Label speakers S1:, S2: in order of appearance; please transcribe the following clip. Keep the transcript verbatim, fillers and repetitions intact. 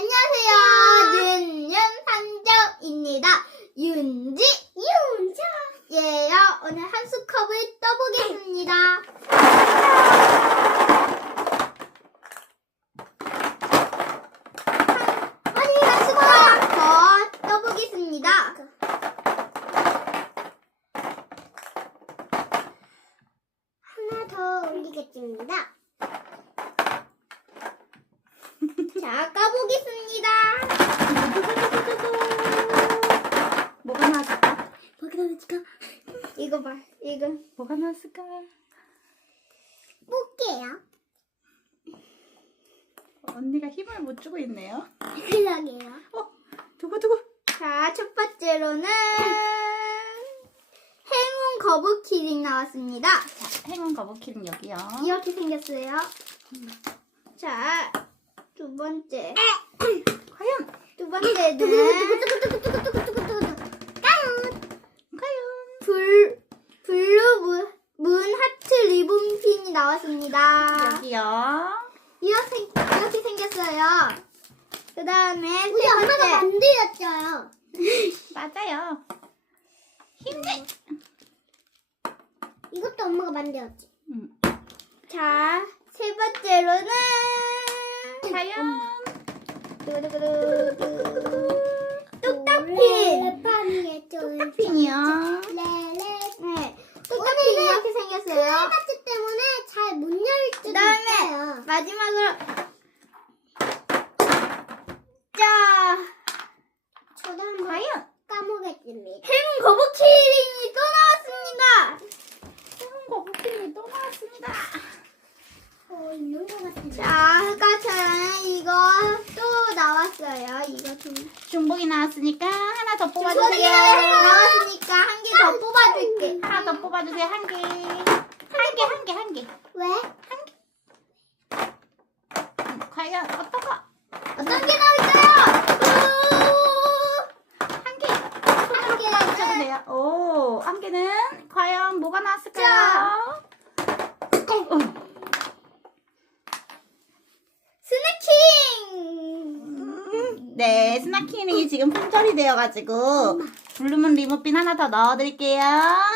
S1: 안녕하세요. 윤윤산정입니다. 윤지 윤자 예요. 오늘 한 수컵을 떠보겠습니다. 아니 한 수컵 더 떠보겠습니다. 하나 더 올리겠습니다. 자, 까보겠습니다.
S2: 뭐가 나왔을까?
S1: 뭐가 나왔을까? 이거 봐, 이거
S2: 뭐가 나왔을까?
S1: 볼게요.
S2: 언니가 힘을 못 주고 있네요.
S1: 그러게요.
S2: 어, 두고 두고.
S1: 자, 첫 번째로는 행운 거북 키링 나왔습니다.
S2: 자, 행운 거북이는 여기요.
S1: 이렇게 생겼어요. 자, 두 번째.
S2: 과연,
S1: 두 번째는
S2: 과연.
S1: 불 블루 문, 문 하트 리본 핀이 나왔습니다.
S2: 여기요.
S1: 이렇게, 이렇게 생겼어요. 그 다음에
S3: 우리
S1: 세
S3: 엄마가
S1: 번째.
S3: 만들었어요.
S2: 맞아요. 힘내.
S3: 이것도 엄마가 만들었지.
S2: 음.
S1: 자, 세 번째로는
S2: 과연.
S1: 두구두구두구. 뚝딱핀.
S3: 뚝딱핀.
S2: 뚝딱핀이요.
S3: 레레.
S1: 네, 뚝딱핀 이렇게 생겼어요.
S3: 크레파츠 때문에 잘 못 열릴 수도
S1: 그다음에
S3: 있어요.
S1: 마지막으로 자,
S3: 저도 한번
S2: 과연.
S3: 까보겠습니다.
S1: 행운 거북 키링이 또 나왔습니다.
S2: 행운 거북이는 또 나왔습니다.
S3: 어, 있는 것 같은데.
S1: 자, 아까처럼 이거 또 나왔어요. 이거 좀
S2: 중복이 나왔으니까 하나 더
S1: 소리가
S2: 뽑아주세요.
S1: 나왔으니까 한 개 더 뽑아줄게.
S2: 하나 더 뽑아주세요. 한 개. 한 개, 한 개, 한 개.
S3: 왜?
S2: 음, 과연 어떤 거?
S1: 어떤 게 나올까요?
S2: 한 개.
S1: 한 개.
S2: 뽑아주셔도 돼요. 오, 한 개는 과연 뭐가 나왔을까요? 어.
S1: 스네킹.
S2: 네, 스나키닝이 지금 품절이 되어가지고 블루문 리무핀 하나 더 넣어드릴게요.